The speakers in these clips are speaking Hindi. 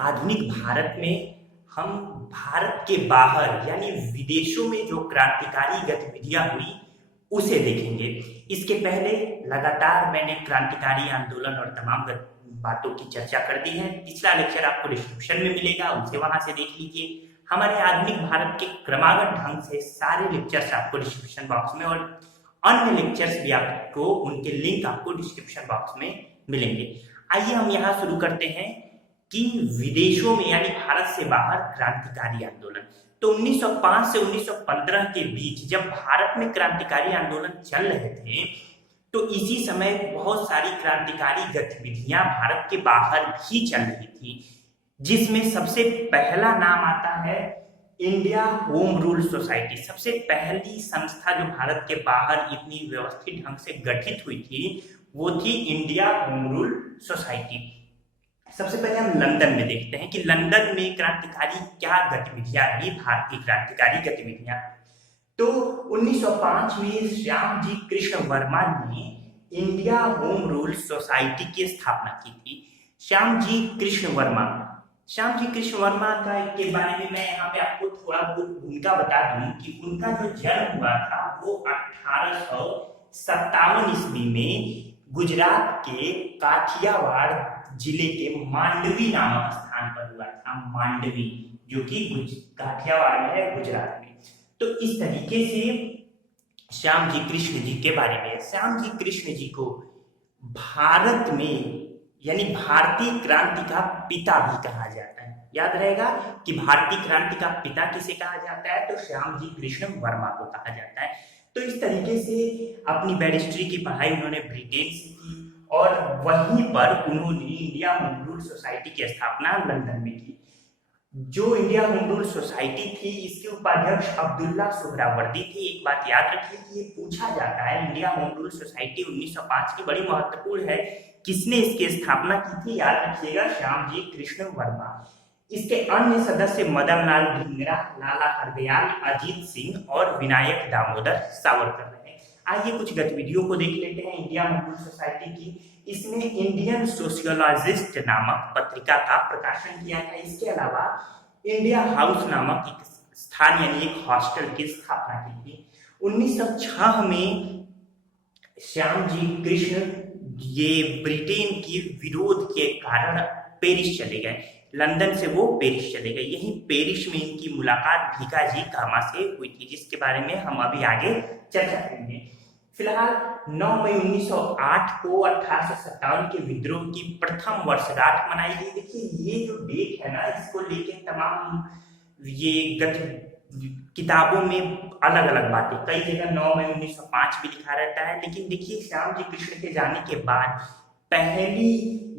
आधुनिक भारत में हम भारत के बाहर यानी विदेशों में जो क्रांतिकारी गतिविधियां हुई उसे देखेंगे। इसके पहले लगातार मैंने क्रांतिकारी आंदोलन और तमाम बातों की चर्चा कर दी है। पिछला लेक्चर आपको डिस्क्रिप्शन में मिलेगा, उसे वहां से देख लीजिए। हमारे आधुनिक भारत के क्रमागत ढंग से सारे लेक्चर्स आपको डिस्क्रिप्शन बॉक्स में और अन्य लेक्चर्स भी आपको उनके लिंक आपको डिस्क्रिप्शन बॉक्स में मिलेंगे। आइए हम यहाँ शुरू करते हैं कि विदेशों में यानी भारत से बाहर क्रांतिकारी आंदोलन। तो 1905 से 1915 के बीच जब भारत में क्रांतिकारी आंदोलन चल रहे थे तो इसी समय बहुत सारी क्रांतिकारी गतिविधियां भारत के बाहर भी चल रही थी, जिसमें सबसे पहला नाम आता है इंडिया होम रूल सोसाइटी। सबसे पहली संस्था जो भारत के बाहर इतनी व्यवस्थित ढंग से गठित हुई थी वो थी इंडिया होम रूल सोसाइटी। सबसे पहले हम लंदन में देखते हैं कि लंदन में क्रांतिकारी क्या गतिविधियां रही, भारतीय क्रांतिकारी गतिविधियां। तो 1905 में श्याम जी कृष्ण वर्मा ने इंडिया होम रूल सोसाइटी की स्थापना की थी। श्याम जी कृष्ण वर्मा के बारे में मैं यहाँ पे आपको थोड़ा बहुत भूमिका बता दूं कि उनका जो जन्म हुआ था वो 1857 ईस्वी में गुजरात के काठियावाड़ जिले के मांडवी नामक स्थान पर हुआ था। मांडवी जो कि काठियावाड़ में है, गुजरात में। तो इस तरीके से श्याम जी कृष्ण जी के बारे में, श्याम जी कृष्ण जी को भारत में यानी भारतीय क्रांति का पिता भी कहा जाता है। याद रहेगा कि भारतीय क्रांति का पिता किसे कहा जाता है, तो श्याम जी कृष्ण वर्मा को कहा जाता है। तो इस तरीके से अपनी बैरिस्ट्री की पढ़ाई उन्होंने ब्रिटेन से की और वहीं पर उन्होंने इंडिया होम रूल सोसाइटी की स्थापना लंदन में की। जो इंडिया होम रूल सोसाइटी थी इसके उपाध्यक्ष अब्दुल्ला सुहरावर्दी थे। एक बात याद रखिए कि ये पूछा जाता है, इंडिया होम रूल सोसाइटी 1905 की बड़ी महत्वपूर्ण है, किसने इसकी स्थापना की थी? याद रखिएगा, श्याम जी कृष्ण वर्मा। इसके अन्य सदस्य मदन लाल धिंगरा, लाला हरदयाल, अजीत सिंह और विनायक दामोदर सावरकर रहे। आइए कुछ गतिविधियों को देख लेते हैं इंडिया होम रूल सोसाइटी की। इसने इंडियन सोशियोलॉजिस्ट नामक पत्रिका का प्रकाशन किया था। इसके अलावा इंडिया हाउस नामक एक स्थान यानी एक हॉस्टल की स्थापना की थी। 1906 में श्याम जी कृष्ण ये ब्रिटेन के विरोध के कारण पेरिस चले गए। लंदन से वो पेरिस चले गए। यहीं पेरिस में इनकी मुलाकात भीकाजी कामा से हुई थी, जिसके बारे में हम अभी आगे चर्चा करेंगे। फिलहाल 9 मई 1908 को 1857 के विद्रोह की प्रथम वर्षगांठ मनाई गई। देखिए ये जो डेट है ना, इसको लेके तमाम ये किताबों में अलग अलग बातें, कई जगह 9 मई 1905 भी लिखा रहता है, लेकिन देखिए श्याम जी कृष्ण के जाने के बाद पहली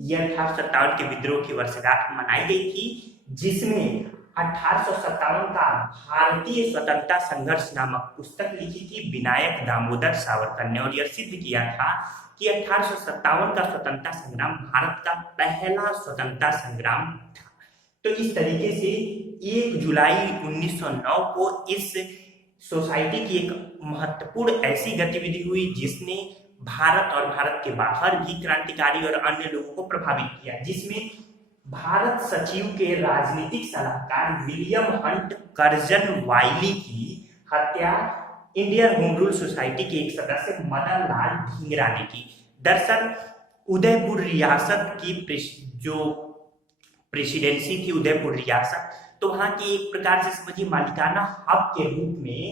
1857 के विद्रोह की वर्षगांठ मनाई गई थी, जिसमें 1857 का भारतीय स्वतंत्रता संघर्ष नामक पुस्तक लिखी थी विनायक दामोदर सावरकर ने, और यह सिद्ध किया था कि 1857 का स्वतंत्रता संग्राम भारत का पहला स्वतंत्रता संग्राम था। तो इस तरीके से 1 जुलाई 1909 को इस सोसाइटी की एक महत्वपूर्ण ऐसी गतिविधि हुई जिसने भारत और भारत के बाहर भी क्रांतिकारी और अन्य लोगों को प्रभावित किया, जिसमें भारत सचिव के राजनीतिक सलाहकार विलियम हंट कर्जन वाइली की हत्या इंडियन होम रूल सोसाइटी के एक सदस्य मदन लाल धिंगरा ने की। दरअसल उदयपुर रियासत की जो प्रेसिडेंसी थी, उदयपुर रियासत, तो वहां की एक प्रकार से समझिए मालिकाना हक के रूप में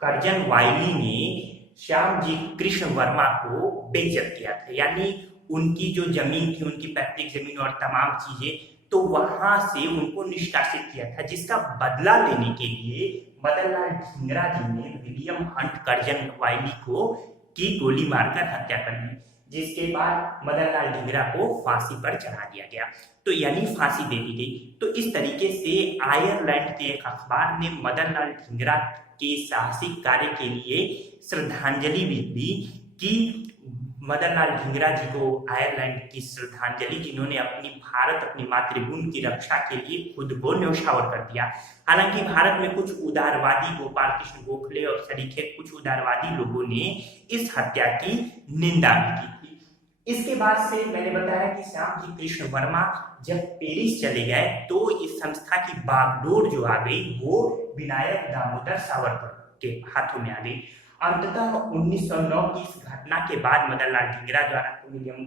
कर्जन वाइली ने श्याम जी कृष्ण वर्मा को बेइज्जत किया था। यानी उनकी जो जमीन थी, उनकी पैतृक जमीन और तमाम चीजें, तो वहां से उनको निष्कासित किया था, जिसका बदला लेने के लिए मदन लाल धिंगरा जी ने विलियम हंट कर्जन वाइली को की गोली मारकर हत्या कर दी, जिसके बाद मदन लाल धिंगरा को फांसी पर चढ़ा दिया गया। तो यानी फांसी दे दी गई। तो इस तरीके से आयरलैंड के एक अखबार ने मदन लाल धिंगरा के साहसिक कार्य के लिए श्रद्धांजलि भी दी कि मदन लाल धिंगरा जी को आयरलैंड की श्रद्धांजलि, जिन्होंने अपनी मातृभूमि की रक्षा के लिए खुद को न्यौछावर कर दिया। हालांकि भारत में कुछ उदारवादी, गोपाल कृष्ण गोखले और सरीखे कुछ उदारवादी लोगों ने इस हत्या की निंदा भी की थी। इसके बाद से मैंने बताया कि श्याम जी कृष्ण वर्मा जब पेरिस चले गए तो इस संस्था की बागडोर जो आ गई वो विनायक दामोदर सावरकर के हाथों में आ गई। अंततः 1909 की इस घटना के बाद मदनलाल ढींगरा द्वारा विलियम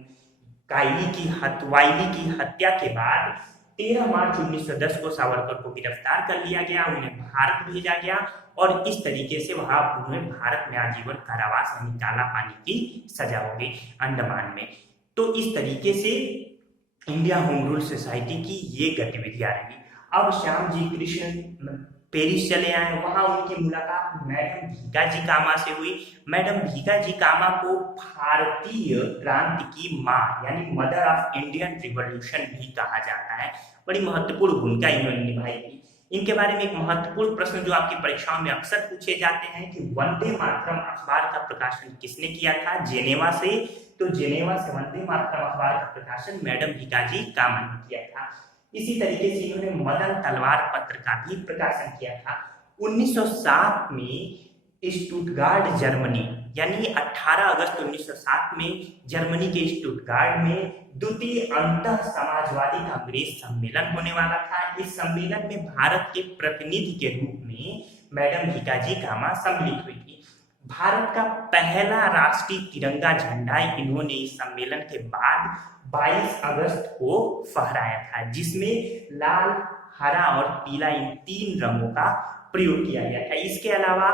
वाइली की हत्या के बाद 13 मार्च 1910 को सावरकर को गिरफ्तार कर लिया गया, उन्हें भारत भेजा गया और इस तरीके से वहां उन्हें भारत में आजीवन कारावास यानी काला पानी की सजा हो गई अंडमान में। तो इस तरीके से इंडिया होम रूल सोसाइटी की ये गतिविधियां रही। अब श्याम जी कृष्ण पेरिस चले आए, वहां उनकी मुलाकात मैडम भीका जी कामा से हुई। मैडम भीका जी कामा को भारतीय क्रांति की मां यानी मदर ऑफ इंडियन रिवॉल्यूशन भी कहा जाता है। बड़ी महत्वपूर्ण भूमिका इन्होंने निभाई थी। इनके बारे में एक महत्वपूर्ण प्रश्न जो आपकी परीक्षाओं में अक्सर पूछे जाते हैं कि वंदे मातरम अखबार का प्रकाशन किसने किया था जेनेवा से, तो जेनेवा से वंदे मातरम अखबार का प्रकाशन मैडम भीका जी कामा ने किया था। इसी तरीके से इन्होंने मदन तलवार पत्र का भी प्रकाशन किया था। 1907 में स्टुटगार्ड जर्मनी यानी 18 अगस्त 1907 में जर्मनी के स्टुटगार्ड में द्वितीय अंतः समाजवादी कांग्रेस सम्मेलन होने वाला था। इस सम्मेलन में भारत के प्रतिनिधि के रूप में मैडम भीका जी कामा सम्मिलित हुई थी। भारत का पहला राष्ट्रीय तिरंगा झंडा इन्होंने इस सम्मेलन के बाद 22 अगस्त को फहराया था, जिसमें लाल, हरा और पीला इन 3 रंगों का प्रयोग किया गया था। इसके अलावा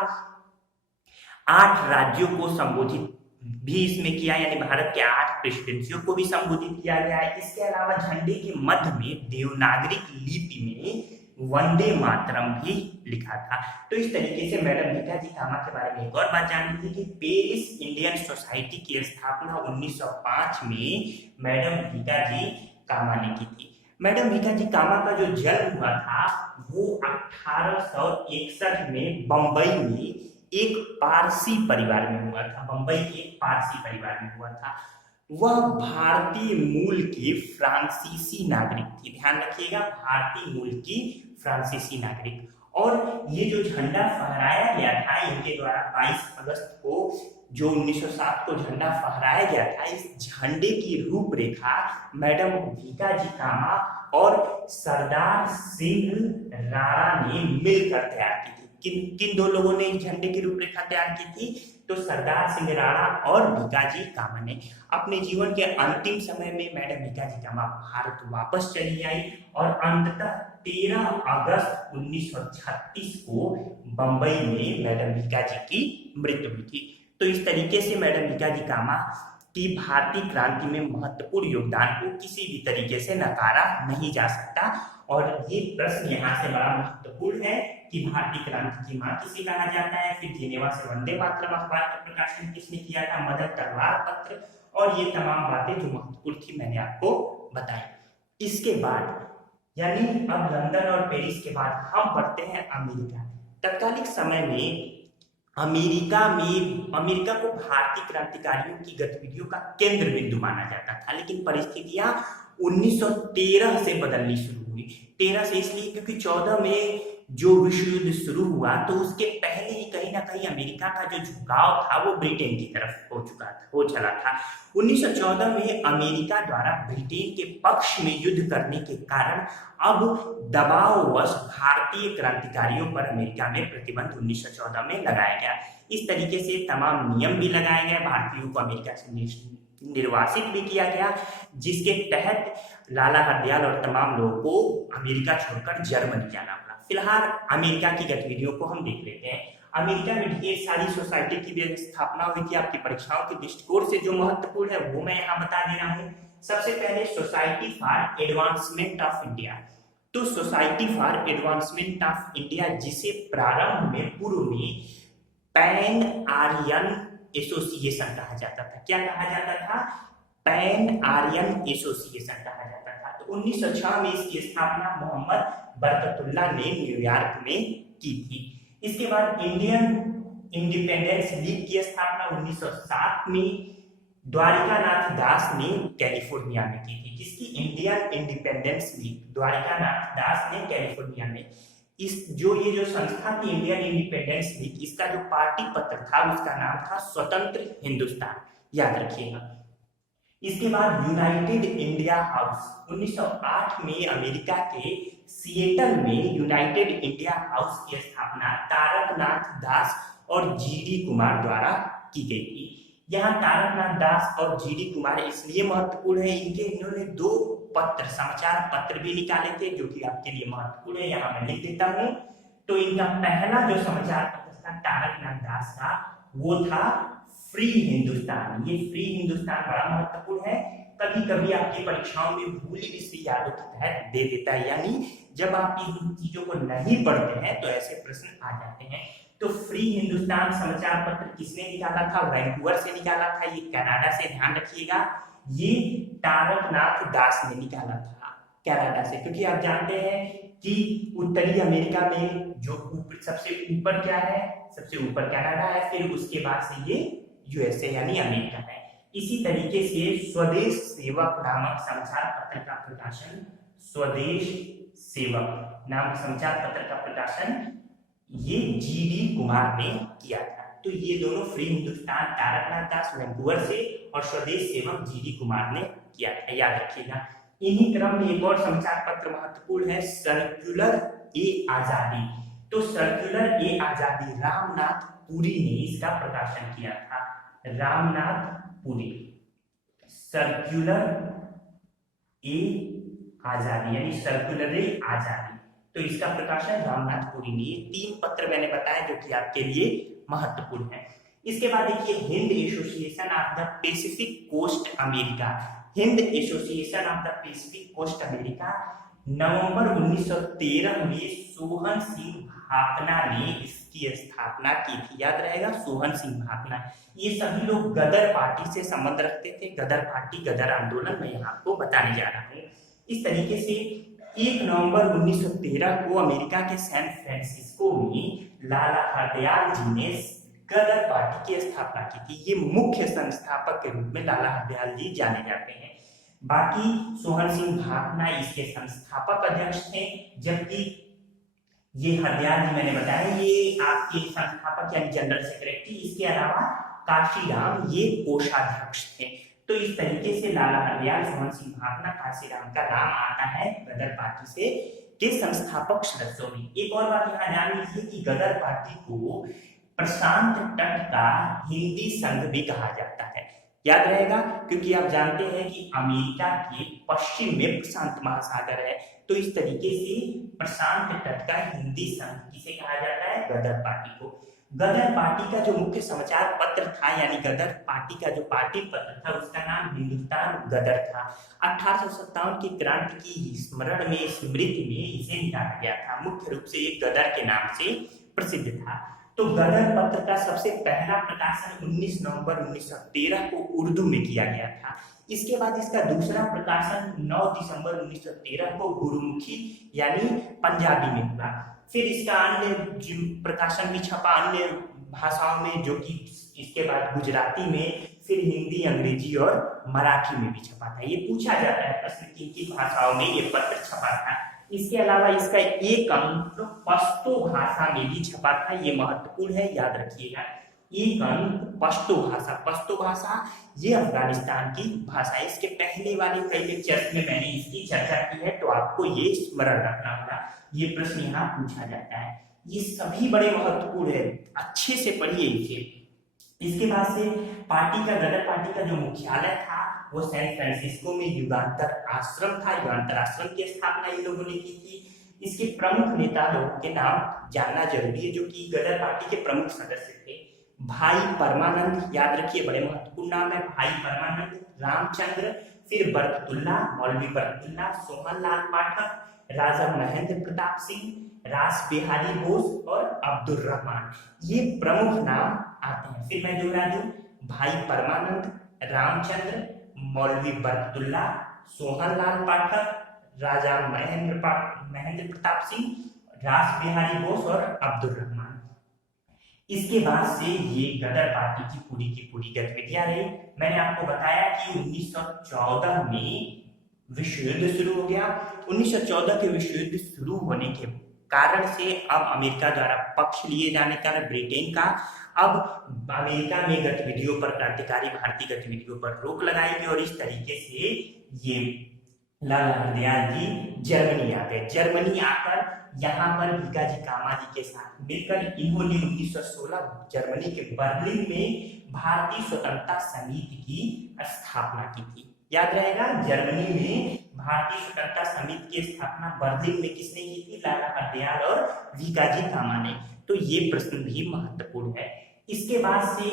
8 राज्यों को संबोधित भी इसमें किया, यानी भारत के 8 प्रेसिडेंसियों को भी संबोधित किया गया है। इसके अलावा झंडे के मध्य में देवनागरी लिपि में वंदे मातरम भी लिखा था। तो इस तरीके से मैडम भीका जी कामा के बारे में एक और बात जान लीजिए कि पेरिस इंडियन सोसाइटी की स्थापना 1905 में मैडम भीका जी कामा ने की थी। मैडम भीका जी कामा का जो जन्म हुआ था वो 1861 में बंबई में एक पारसी परिवार में हुआ था। बंबई के एक पारसी परिवार में हुआ था। वह भारतीय मूल की फ्रांसीसी नागरिक थी। ध्यान रखिएगा, भारतीय मूल की फ्रांसीसी नागरिक। और ये जो झंडा फहराया गया था इनके द्वारा 22 अगस्त को जो 1907 को झंडा फहराया गया था, इस झंडे की रूपरेखा मैडम भीका जी कामा और सरदार सिंह राणा ने मिलकर तैयार की थी। किन 2 लोगों ने इस झंडे की रूपरेखा तैयार की थी? तो सरदार सिंह राणा और भीका जी कामा ने। अपने जीवन के अंतिम समय में मैडम भीका जी कामा भारत वापस चली आई और अंततः 13 अगस्त 1936 को बंबई में मैडम भीका जी की मृत्यु हुई थी। तो इस तरीके से मैडम भीका जी कामा की भारतीय क्रांति में महत्वपूर्ण योगदान को किसी भी तरीके से नकारा नहीं जा सकता। और ये प्रश्न यहाँ से बड़ा महत्वपूर्ण है कि भारतीय क्रांति की मां किसे कहा जाता है, फिर जेनेवा से वंदे मातरम अखबार का प्रकाशन किसने किया था, मदन तलवार पत्र, और ये तमाम बातें जो महत्वपूर्ण थी मैंने आपको बताई। इसके बाद यानी अब लंदन और पेरिस के बाद हम पढ़ते हैं अमेरिका। तत्कालिक समय में अमेरिका को भारतीय क्रांतिकारियों की गतिविधियों का केंद्र बिंदु माना जाता था, लेकिन परिस्थितियां 1913 से बदलनी शुरू हुई। 13 से इसलिए क्योंकि 14 में जो विश्व युद्ध शुरू हुआ तो उसके पहले ही कहीं ना कहीं अमेरिका का जो झुकाव था वो ब्रिटेन की तरफ हो चला था। 1914 में अमेरिका द्वारा ब्रिटेन के पक्ष में युद्ध करने के कारण अब दबाववश भारतीय क्रांतिकारियों पर अमेरिका में प्रतिबंध 1914 में लगाया गया। इस तरीके से तमाम नियम भी लगाए गए, भारतीयों को अमेरिका से निर्वासित भी किया गया, जिसके तहत लाला हरदयाल और तमाम लोगों को अमेरिका छोड़कर जर्मनी जाना पड़ा। फिलहाल अमेरिका की गतिविधियों को हम देख लेते हैं। अमेरिका में ढेर सारी सोसाइटी की भी स्थापना हुई थी। आपकी परीक्षाओं के दृष्टिकोण से जो महत्वपूर्ण है वो मैं यहाँ बता दे रहा हूँ। सबसे पहले society for advancement of India. तो society for advancement of India, जिसे प्रारंभ में पूर्व में पैन आर्यन एसोसिएशन कहा जाता था। क्या कहा जाता था? पैन आर्यन एसोसिएशन कहा जाता था। तो 1906 में इसकी स्थापना मोहम्मद बरकतुल्लाह ने न्यूयॉर्क में की थी। इसके बाद इंडियन इंडिपेंडेंस लीग की स्थापना 1907 में द्वारिकानाथ दास ने कैलिफोर्निया में की थी। किसकी? इंडियन इंडिपेंडेंस लीग, द्वारिकानाथ दास ने कैलिफोर्निया में। ये जो संस्था थी इंडियन इंडिपेंडेंस लीग, इसका जो पार्टी पत्र था उसका नाम था स्वतंत्र हिंदुस्तान। याद रखिएगा। इसके बाद यूनाइटेड इंडिया हाउस 1908 में अमेरिका के सिएटल में यूनाइटेड इंडिया हाउस की स्थापना तारकनाथ दास और जीडी कुमार द्वारा की गई थी। यहाँ तारकनाथ दास और जीडी कुमार इसलिए महत्वपूर्ण है, इन्होंने 2 पत्र, समाचार पत्र भी निकाले थे जो कि आपके लिए महत्वपूर्ण है, यहाँ मैं लिख देता हूँ। तो इनका पहला जो समाचार पत्र था तारकनाथ दास का, वो था फ्री हिंदुस्तान। ये फ्री हिंदुस्तान बड़ा महत्वपूर्ण है, कभी कभी आपकी परीक्षाओं में भूली विश्री यादों के तहत दे देता है, यानी जब आप इन चीजों को नहीं पढ़ते हैं तो ऐसे प्रश्न आ जाते हैं। तो फ्री हिंदुस्तान समाचार पत्र किसने निकाला था? वैंकूवर से निकाला था, ये कनाडा से, ध्यान रखिएगा, ये तारकनाथ दास ने निकाला था कनाडा से, क्योंकि आप जानते हैं कि उत्तरी अमेरिका में जो सबसे ऊपर क्या है? सबसे ऊपर कनाडा है, फिर उसके बाद से ये यूएसए यानी अमेरिका है। इसी तरीके से स्वदेश सेवक नामक समाचार पत्र का प्रकाशन, स्वदेश सेवक नामक समाचार पत्र का प्रकाशन ये जीडी कुमार ने किया था। तो ये दोनों फ्री हिंदुस्तान तारकनाथ दास वैंकूवर से और स्वदेश सेवक जीडी कुमार ने किया था, याद रखिएगा। इन्हीं क्रम में एक और समाचार पत्र महत्वपूर्ण है, सर्कुलर ए आजादी। तो सर्कुलर ए आजादी रामनाथ पुरी ने इसका प्रकाशन किया था, रामनाथ पुरी। सर्कुलर ए आजादी यानी सर्कुलर ए आजादी, तो इसका प्रकाशन रामनाथ पुरी ने। 3 पत्र मैंने बताया जो कि आपके लिए महत्वपूर्ण है। इसके बाद देखिए Hind association of the Pacific coast America, Hind association of the Pacific coast America November 1913 में सोहन सिंह भापना ने इसकी स्थापना की थी, याद रहेगा, सोहन सिंह भापना। ये सभी लोग गदर पार्टी से संबंध रखते थे, गदर पार्टी, गदर आंदोलन मैं यहाँ आपको बताने जा रहा हूँ। इस तरीके से 1 नवंबर 1913 को अमेरिका के सैन फ्रांसिस्को में लाला हरदयाल जी ने गदर पार्टी की स्थापना की थी। ये मुख्य संस्थापक के रूप में लाला हरदयाल जी जाने जाते हैं। बाकी सोहन सिंह भापना इसके संस्थापक अध्यक्ष थे, जबकि ये हरदयाल जी मैंने बताया ये आपके संस्थापक यानी जनरल सेक्रेटरी। इसके अलावा काशीराम ये कोषाध्यक्ष थे। तो इस तरीके से लाला हरदयाल, सोहन सिंह भापना, काशीराम का नाम आता है गदर पार्टी से के संस्थापक सदस्यों में। एक और बात यहाँ जान लीजिए कि गदर पार्टी को प्रशांत तट का हिंदी संघ भी कहा जाता है, याद रहेगा, क्योंकि आप जानते हैं कि अमेरिका के पश्चिम में प्रशांत महासागर है। तो इस तरीके से प्रशांत तट का हिंदी संघ किसे कहा जाता है? गदर पार्टी को। गदर पार्टी का जो मुख्य समाचार पत्र था यानी गदर पार्टी का जो पार्टी पत्र था उसका नाम हिंदुस्तान गदर था। 1857 की क्रांति की स्मरण में, स्मृति में इसे निकाला गया था। मुख्य रूप से ये गदर के नाम से प्रसिद्ध था। तो गदर पत्र का सबसे पहला प्रकाशन 19 नवंबर 1913 को उर्दू में किया गया था। इसके बाद इसका दूसरा प्रकाशन 9 दिसंबर 1913 को गुरुमुखी यानी पंजाबी में हुआ। फिर इसका अन्य प्रकाशन भी छपा अन्य भाषाओं में, जो कि इसके बाद गुजराती में, फिर हिंदी, अंग्रेजी और मराठी में भी छपा था। ये पूछा जाता है प्रश्न की भाषाओं में ये पत्र छपा था। इसके अलावा इसका एक अंक पश्तो भाषा में भी छपा था, ये महत्वपूर्ण है, याद रखिएगा। एक अंक पश्तो भाषा, पश्तो भाषा ये अफगानिस्तान की भाषा है। इसके पहले वाले कई लेक्चर्स में मैंने इसकी चर्चा की है, तो आपको ये स्मरण रखना होगा, ये प्रश्न यहाँ पूछा जाता है। ये सभी बड़े महत्वपूर्ण है, अच्छे से पढ़िए इसे। इसके बाद से पार्टी का, गदर पार्टी का जो मुख्यालय था वो सैन फ्रांसिस्को में युगांतर आश्रम था। युगांतर आश्रम की स्थापना इन लोगों ने की थी। इसके प्रमुख नेता लोगों के नाम जानना जरूरी है जो कि गदर पार्टी के प्रमुख सदस्य थे। भाई परमानंद, याद रखिए, बड़े महत्वपूर्ण नाम है, भाई परमानंद, रामचंद्र, फिर बरकतुल्ला, मौलवी बरकतुल्ला, सोहन लाल पाठक, राजा महेंद्र प्रताप सिंह, रास बिहारी बोस और अब्दुल रहमान, ये प्रमुख नाम आते हैं। फिर मैं दोहरा दूं, भाई परमानंद, रामचंद्र, मौलवी बरकतुल्ला, सोहन लाल पाठक, राजा महेंद्र प्रताप सिंह, रास बिहारी बोस और अब्दुल रहमान। इसके बाद से ये गदर पार्टी की पूरी गतिविधियां रही। मैंने आपको बताया कि 1914 में विश्व युद्ध शुरू हो गया। 1914 के विश्व युद्ध शुरू होने के कारण से अब अमेरिका द्वारा पक्ष लिए जाने का, ब्रिटेन का अब अमेरिका में गतिविधियों पर, क्रांतिकारी भारतीय गतिविधियों पर रोक लगाई गई और इस तरीके से ये लाला हरदयाल जी जर्मनी आ गए। जर्मनी आकर यहाँ पर भिकाजी कामा जी के साथ मिलकर इन्होंने 1916 जर्मनी के बर्लिन में भारतीय स्वतंत्रता समिति की स्थापना की थी। याद रहेगा, जर्मनी में भारतीय स्वतंत्रता समिति की स्थापना बर्लिन में किसने की थी? लाला हरदयाल और भिकाजी कामा ने। तो ये प्रश्न भी महत्वपूर्ण है। इसके बाद से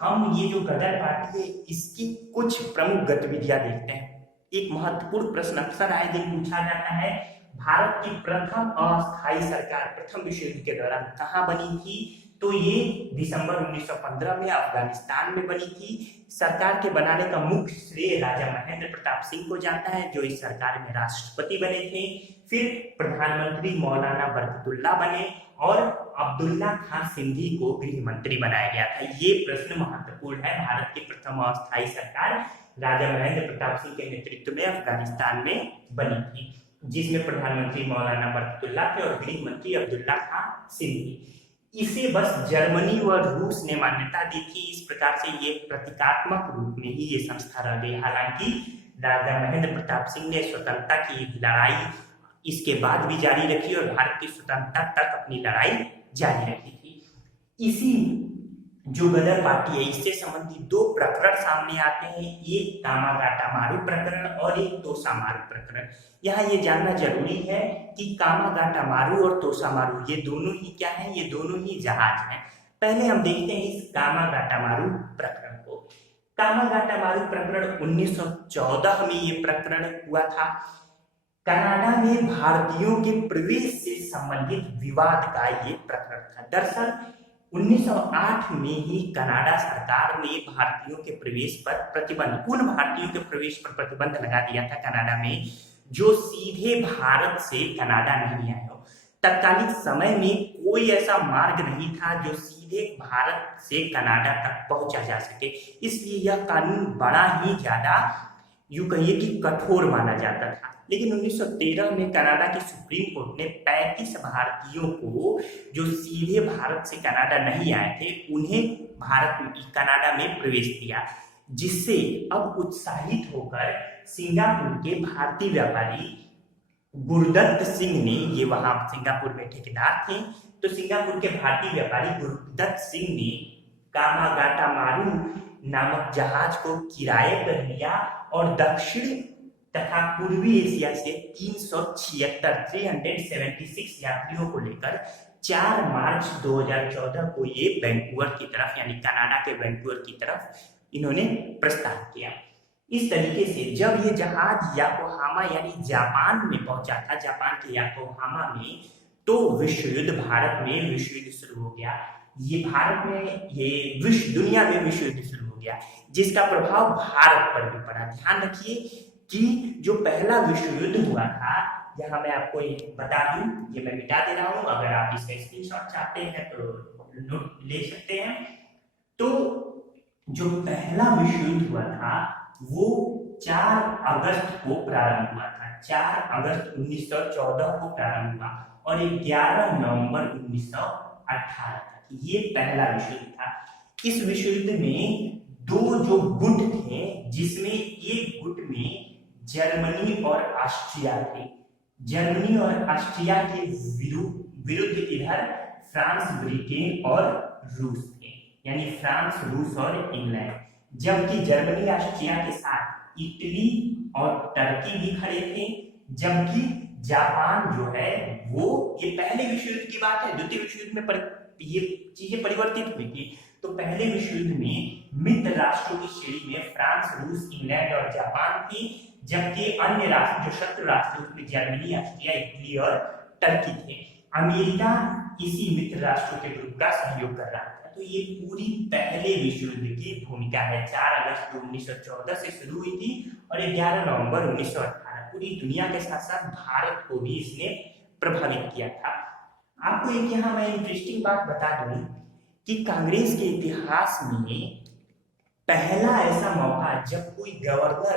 हम ये जो गदर पार्टी है इसकी कुछ प्रमुख गतिविधियां देखते हैं। एक महत्वपूर्ण प्रश्न अक्सर आए दिन पूछा जाता है, भारत की प्रथम अस्थायी सरकार प्रथम विश्व युद्ध के दौरान कहाँ बनी थी? तो ये दिसंबर 1915 में अफगानिस्तान में बनी थी। सरकार के बनाने का मुख्य श्रेय राजा महेंद्र प्रताप सिंह को जाता है, जो इस सरकार में राष्ट्रपति बने थे। फिर प्रधानमंत्री मौलाना बरकतुल्लाह बने और अब्दुल्ला खान सिंधी को गृह मंत्री बनाया गया था। ये प्रश्न महत्वपूर्ण है। भारत की प्रथम अस्थायी सरकार राजा महेंद्र प्रताप सिंह के नेतृत्व में अफगानिस्तान में बनी थी, जिसमें प्रधानमंत्री मौलाना बरकतुल्लाह थे और गृह मंत्री अब्दुल्ला खान सिंधी। इसे बस जर्मनी व रूस ने मान्यता दी थी। इस प्रकार से ये प्रतीकात्मक रूप में ही ये संस्था रह गई। हालांकि राजा महेंद्र प्रताप सिंह ने स्वतंत्रता की लड़ाई इसके बाद भी जारी रखी और भारत की स्वतंत्रता तक अपनी लड़ाई जारी रखी थी। इसी जो गदर पार्टी है इससे संबंधित दो प्रकरण सामने आते हैं, एक कामागाटा मारू प्रकरण और एक तोसा मारू प्रकरण। यहाँ ये जानना जरूरी है कि कामागाटा मारू और तोसा मारू ये दोनों ही क्या है? ये दोनों ही जहाज हैं। पहले हम देखते हैं इस कामागाटा मारू प्रकरण को। कामागाटा मारू प्रकरण 1914 में ये प्रकरण हुआ था। कनाडा में भारतीयों के प्रवेश से संबंधित विवाद का ये प्रकरण था। दरअसल 1908 में ही कनाडा सरकार ने भारतीयों के प्रवेश पर प्रतिबंध, उन भारतीयों के प्रवेश पर प्रतिबंध लगा दिया था कनाडा में जो सीधे भारत से कनाडा नहीं आए हो। तत्कालीन समय में कोई ऐसा मार्ग नहीं था जो सीधे भारत से कनाडा तक पहुंचा जा सके, इसलिए यह कानून बड़ा ही ज्यादा यूं कहिए कि कठोर माना जाता था। लेकिन 1913 में कनाडा की सुप्रीम कोर्ट ने 35 भारतीयों को जो सीधे भारत से कनाडा नहीं आए थे उन्हें कनाडा में प्रवेश दिया, जिससे अब उत्साहित होकर सिंगापुर के भारतीय व्यापारी गुरुदत्त सिंह ने, ये वहां सिंगापुर में ठेकेदार थे, तो सिंगापुर के भारतीय व्यापारी गुरुदत्त सिंह ने कामागाटा मारू नामक जहाज को किराए पर लिया और दक्षिण तथा पूर्वी एशिया से 376 यात्रियों को लेकर 4 मार्च 2014 को ये वैंकूवर की तरफ, यानी कनाडा के वैंकूवर की तरफ इन्होंने प्रस्थान किया। इस तरीके से जब ये जहाज याकोहामा यानी जापान में पहुंचा था, जापान के याकोहामा में, तो विश्व युद्ध, भारत में विश्व युद्ध शुरू हो गया। ये भारत में, ये दुनिया में विश्व युद्ध शुरू हो गया, जिसका प्रभाव भारत पर भी पड़ा। ध्यान रखिए कि जो पहला विश्व युद्ध हुआ था, यहाँ मैं आपको बता दूं, ये मैं मिटा दे रहा हूं, अगर आप इसका स्क्रीनशॉट चाहते हैं तो नोट ले सकते हैं। तो जो पहला विश्व युद्ध हुआ था वो 4 अगस्त को प्रारंभ हुआ था। 4 अगस्त 1914 को प्रारंभ हुआ और 11 नवंबर 1918 तक ये पहला विश्व युद्ध था। इस विश्व युद्ध में 2 जो गुट थे, जिसमें एक गुट में जर्मनी और ऑस्ट्रिया थे। जर्मनी और ऑस्ट्रिया के विरुद्ध इधर फ्रांस, ब्रिटेन और रूस थे, यानी फ्रांस, रूस और इंग्लैंड। जबकि जर्मनी ऑस्ट्रिया के साथ इटली और टर्की भी खड़े थे। जबकि जापान जो है वो, ये पहले विश्व युद्ध की बात है, द्वितीय विश्व युद्ध में ये चीजें परिवर्तित हुई थी। तो पहले विश्व युद्ध में मित्र राष्ट्रों की श्रेणी में फ्रांस, रूस, इंग्लैंड और जापान थी, जबकि अन्य राष्ट्र जो शत्रु राष्ट्र उसमें जर्मनी, ऑस्ट्रिया, इटली और टर्की थे। अमेरिका इसी मित्र राष्ट्रों के ग्रुप का सहयोग कर रहा था। तो ये पूरी पहले विश्व युद्ध की भूमिका है। 4 अगस्त 1914 से शुरू हुई थी और 11 नवंबर 1918 पूरी दुनिया के साथ साथ भारत को भी इसने प्रभावित किया था। आपको एक यहाँ मैं इंटरेस्टिंग बात बता दूं कि कांग्रेस के इतिहास में पहला ऐसा मौका जब कोई गवर्नर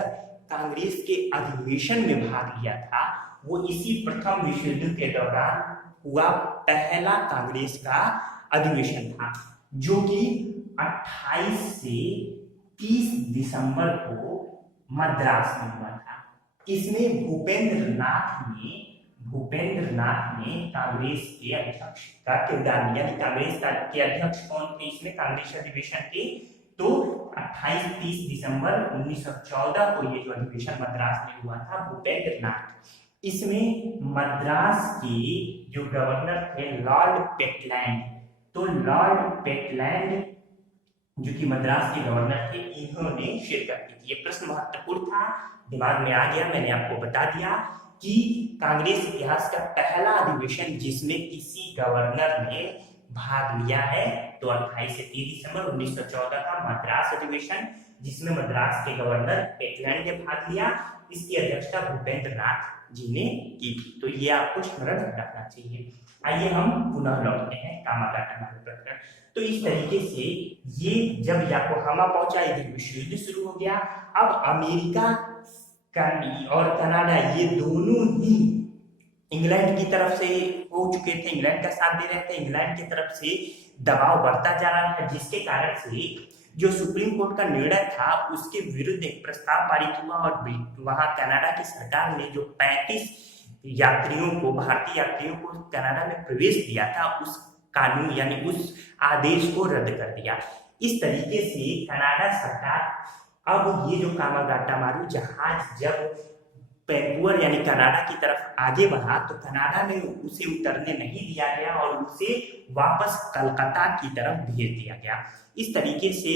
कांग्रेस के अधिवेशन में भाग लिया था वो इसी प्रथम विश्व युद्ध के दौरान हुआ पहला कांग्रेस का अधिवेशन था, जो कि 28 से 30 दिसंबर को मद्रास में हुआ था। इसमें भूपेंद्र नाथ ने कांग्रेस के अध्यक्ष का किरदार लिया। यानी कांग्रेस के अध्यक्ष कौन थे इसमें कांग्रेस अधिवेशन के? तो 28-30 दिसंबर 1914 को ये जो अधिवेशन मद्रास में हुआ था, भूपेंद्र नाथ। इसमें मद्रास के जो गवर्नर थे लॉर्ड पेटलैंड, तो लॉर्ड पेटलैंड जो कि मद्रास के गवर्नर थे, इन्होंने शिरकत की थी। ये प्रश्न महत्वपूर्ण था, दिमाग में आ गया, मैंने आपको बता दिया कि कांग्रेस इतिहास का पहला अधिवेशन जिसमें किसी गवर्नर ने भाग लिया है, तो 28 से 30 दिसंबर 1914 का मद्रास अधिवेशन, जिसमें मद्रास के गवर्नर पेटलैंड ने भाग लिया। इसकी अध्यक्षता भूपेंद्र नाथ जी ने की थी। तो ये आपको स्मरण रखना चाहिए। आइए हम पुनः लौटते हैं कामागाटा मारू प्रकरण। तो इस तरीके से ये जब याकोहामा पहुंचा, इधर विश्व युद्ध शुरू हो गया। अब अमेरिका और कनाडा ये दोनों ही इंग्लैंड की तरफ से हो चुके थे, इंग्लैंड का साथ दे रहे थे। इंग्लैंड की तरफ से दबाव बढ़ता जा रहा था, जिसके कारण से जो सुप्रीम कोर्ट का निर्णय था उसके विरुद्ध एक प्रस्ताव पारित हुआ और वहां कनाडा की सरकार ने जो 35 यात्रियों को, भारतीय यात्रियों को कनाडा में प्रवेश दिया था, उस कानून यानी उस आदेश को रद्द कर दिया। इस तरीके से कनाडा सरकार, अब ये जो कामागाटा मारू जहाज जब वैंकूवर यानी कनाडा की तरफ आगे बढ़ा, तो कनाडा में उसे उतरने नहीं दिया गया और उसे वापस कलकत्ता की तरफ भेज दिया गया। इस तरीके से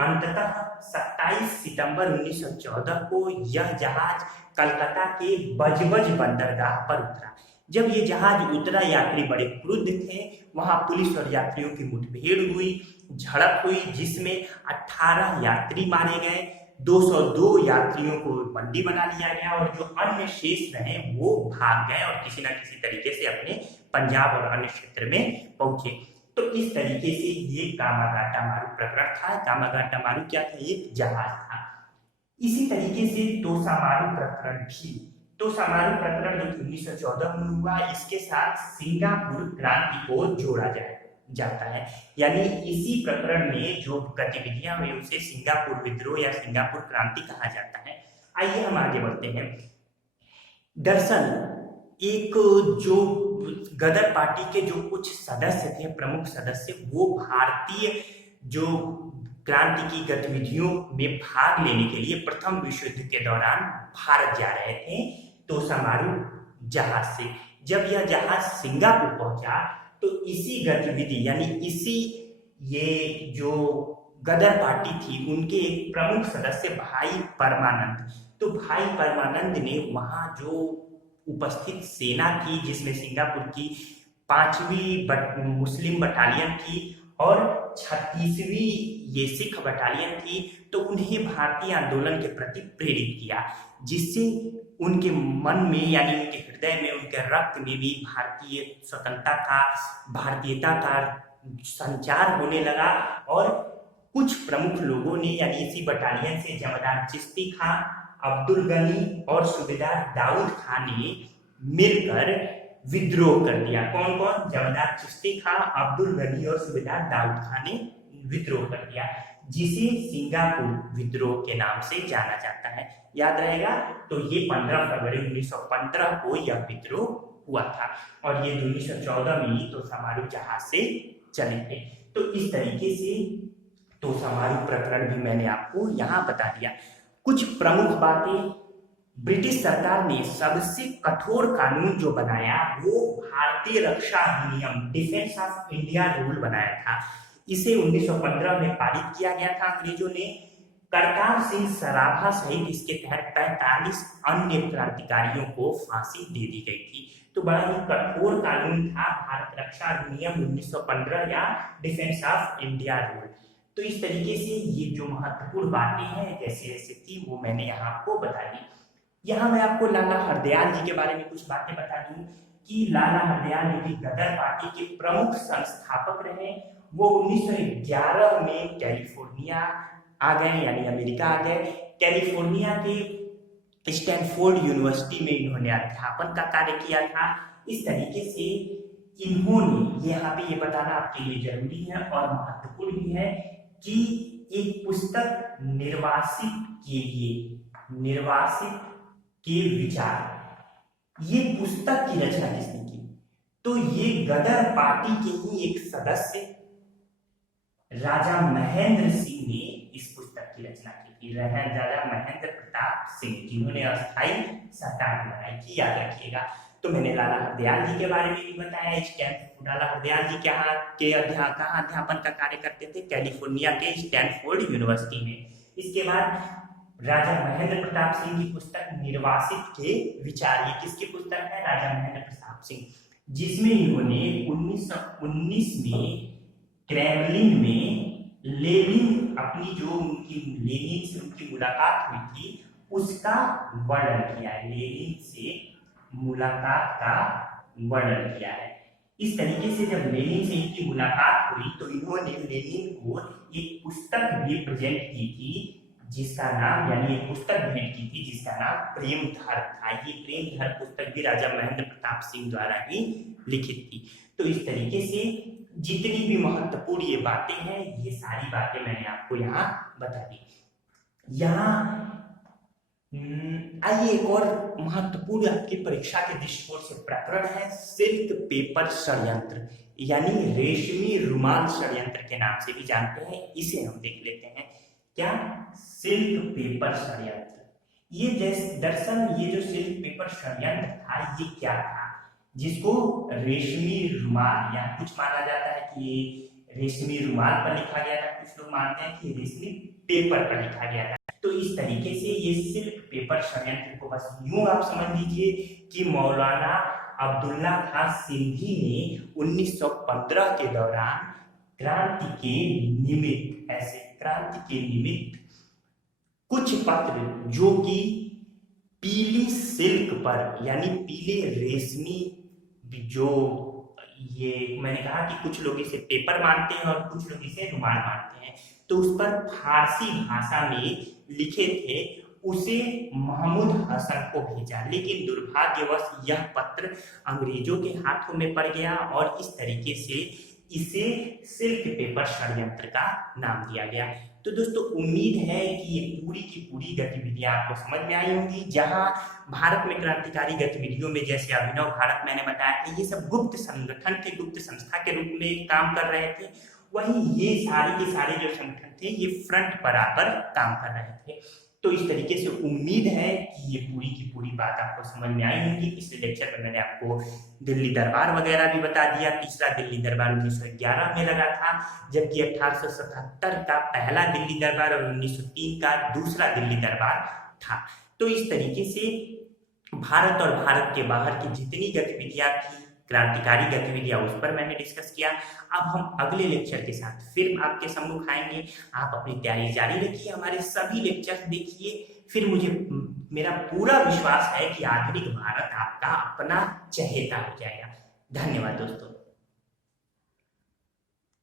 अंततः 27 सितंबर 1914 को यह जहाज कलकत्ता के बजबज बंदरगाह पर उतरा। जब ये जहाज उतरा, यात्री बड़े क्रुद्ध थे। वहां पुलिस और यात्रियों की मुठभेड़ हुई, झड़प हुई, जिसमें 18 यात्री मारे गए, 202 यात्रियों को बंदी बना लिया गया और जो अन्य शेष रहे वो भाग गए और किसी न किसी तरीके से अपने पंजाब और अन्य क्षेत्र में पहुंचे। तो इस तरीके से ये कामागाटा मारू प्रकरण था। कामागाटा मारू क्या था? ये जहाज था। इसी तरीके से तोसामारू प्रकरण भी, तोसामारू प्रकरण जो 1914 में हुआ, इसके साथ सिंगापुर क्रांति को जोड़ा जाता है। यानी इसी प्रकरण में जो गतिविधियां हुई उसे सिंगापुर विद्रोह या सिंगापुर क्रांति कहा जाता है। आइए हम आगे बढ़ते हैं। दरअसल एक जो गदर पार्टी के जो कुछ सदस्य थे, प्रमुख सदस्य, वो भारतीय जो क्रांति की गतिविधियों में भाग लेने के लिए प्रथम विश्व युद्ध के दौरान भारत जा रहे थे तोसामारू जहाज से। जब यह जहाज सिंगापुर पहुंचा तो इसी गतिविधि यानी इसी ये जो गदर पार्टी थी उनके एक प्रमुख सदस्य भाई परमानंद, तो भाई परमानंद ने वहां जो उपस्थित सेना थी, जिसमें सिंगापुर की 5वीं मुस्लिम बटालियन थी और 36वीं ये सिख बटालियन थी, तो उन्हें भारतीय आंदोलन के प्रति प्रेरित किया, जिससे उनके मन में यानी उनके हृदय में, उनके रक्त में भी भारतीय स्वतंत्रता का, भारतीयता का संचार होने लगा। और कुछ प्रमुख लोगों ने यानी इसी बटालियन से जमादार चिश्ती खां, अब्दुल गनी और सूबेदार दाऊद खान ने मिलकर विद्रोह कर दिया। कौन कौन? जमादार चिश्ती खां, अब्दुल गनी और सूबेदार दाऊद खान ने विद्रोह कर दिया, जिसे सिंगापुर विद्रोह के नाम से जाना जाता है। याद रहेगा। तो ये 15 फरवरी 1915 को यह विद्रोह हुआ था और ये 1914 में ही तोसामारू जहाज से चले थे। तो इस तरीके से तोसामारू प्रकरण भी मैंने आपको यहाँ बता दिया। कुछ प्रमुख बातें, ब्रिटिश सरकार ने सबसे कठोर कानून जो बनाया वो भारतीय रक्षा अधिनियम, डिफेंस ऑफ इंडिया रूल बनाया था। इसे 1915 में पारित किया गया था अंग्रेजों ने। करतार सिंह सराभा सहित इसके तहत 45 अन्य क्रांतिकारियों को फांसी दे दी गई थी। तो बड़ा ही कठोर कानून था भारत रक्षा अधिनियम 1915 या डिफेंस ऑफ इंडिया रूल। तो इस तरीके से ये जो महत्वपूर्ण बातें हैं जैसे जैसे थी वो मैंने यहाँ आपको बता दी। यहाँ मैं आपको लाला हरदयाल जी के बारे में कुछ बातें बता दूं कि लाला हरदयाल जो कि गदर पार्टी के प्रमुख संस्थापक रहे। वो 1911 में कैलिफोर्निया आ गए यानी अमेरिका आ गए। कैलिफोर्निया के स्टैनफोर्ड यूनिवर्सिटी में इन्होंने अध्यापन का कार्य किया था। इस तरीके से इन्होंने, यहाँ पे ये बताना आपके लिए जरूरी है और महत्वपूर्ण भी है कि एक पुस्तक निर्वासित के विचार, ये पुस्तक की रचना किसने की? तो ये गदर पार्टी के ही एक सदस्य राजा महेंद्र सिंह ने इस पुस्तक की रचना की थी। राजा महेंद्र प्रताप सिंह, जिन्होंने अस्थायी सरकार बनाई थी, याद रखिएगा। तो मैंने लाला हरदयाल जी के बारे में भी बताया। लाला हरदयाल जी कहाँ अध्यापन का कार्य करते थे? कैलिफोर्निया के स्टैनफोर्ड यूनिवर्सिटी में। इसके बाद राजा महेंद्र प्रताप सिंह की पुस्तक निर्वासित के विचार, ये किसकी पुस्तक है? राजा महेंद्र प्रताप सिंह, जिसमें इन्होंने 1919 में क्रेमलिन में लेनिन से उनकी मुलाकात हुई थी, उसका वर्णन किया है। लेनिन से मुलाकात का वर्णन किया है। इस तरीके से जब लेनिन से इनकी मुलाकात हुई तो इन्होंने लेनिन को एक पुस्तक भी प्रेजेंट की थी, जिसका नाम, यानी एक पुस्तक भेंट की थी जिसका नाम प्रेमधर था। ये प्रेमधर पुस्तक भी राजा महेंद्र प्रताप सिंह द्वारा ही लिखित थी। तो इस तरीके से जितनी भी महत्वपूर्ण ये बातें हैं, ये सारी बातें मैंने आपको यहाँ बता दी। यहाँ आइए एक और महत्वपूर्ण आपकी परीक्षा के दृष्टिकोण से प्रकरण है सिल्क पेपर षड्यंत्र, यानी रेशमी रुमाल षड्यंत्र के नाम से भी जानते हैं। इसे हम देख लेते हैं। क्या? सिल्क पेपर षड्यंत्र। ये दरअसल ये जो सिल्क पेपर षड्यंत्र था, ये क्या था? जिसको रेशमी रुमाल, या कुछ माना जाता है कि ये रेशमी रुमाल पर लिखा गया था, कुछ लोग मानते हैं कि रेशमी पेपर पर लिखा गया था। तो इस तरीके से ये सिल्क पेपर षड्यंत्र को बस यूं आप समझ लीजिए कि मौलाना अब्दुल्ला खान सिंधी ने 1915 के दौरान क्रांति के निमित्त कुछ पत्र, जो कि पीली सिल्क पर, यानी पीले रेशमी, जो ये मैंने कहा कि कुछ लोग इसे पेपर मानते हैं और कुछ लोग इसे रुमाल मानते हैं, तो उस पर फारसी भाषा में लिखे थे, उसे महमूद हसन को भेजा। लेकिन दुर्भाग्यवश यह पत्र अंग्रेजों के हाथों में पड़ गया और इस तरीके से इसे सिल्क पेपर षड्यंत्र का नाम दिया गया। तो दोस्तों, उम्मीद है कि ये पूरी की पूरी गतिविधियां आपको समझ में आई होंगी। जहां भारत में क्रांतिकारी गतिविधियों में, जैसे अभिनव भारत मैंने बताया था, ये सब गुप्त संगठन थे, गुप्त संस्था के रूप में काम कर रहे थे। वहीं ये सारे के सारे जो संगठन थे, ये फ्रंट पर आकर काम कर रहे थे। तो इस तरीके से उम्मीद है कि ये पूरी की पूरी बात आपको समझ में आई होगी। पिछले लेक्चर में मैंने आपको दिल्ली दरबार वगैरह भी बता दिया। तीसरा दिल्ली दरबार 1911 में लगा था, जबकि 1877 का पहला दिल्ली दरबार और 1903 का दूसरा दिल्ली दरबार था। तो इस तरीके से भारत और भारत के बाहर की जितनी गतिविधियां थी, क्रांतिकारी गतिविधियां, उस पर मैंने डिस्कस किया। अब हम अगले लेक्चर के साथ फिर आपके सम्मुख आएंगे। आप अपनी तैयारी जारी रखिए, हमारे सभी लेक्चर देखिए। फिर मेरा पूरा विश्वास है कि आधुनिक भारत आपका अपना चहेता हो जाएगा। धन्यवाद दोस्तों।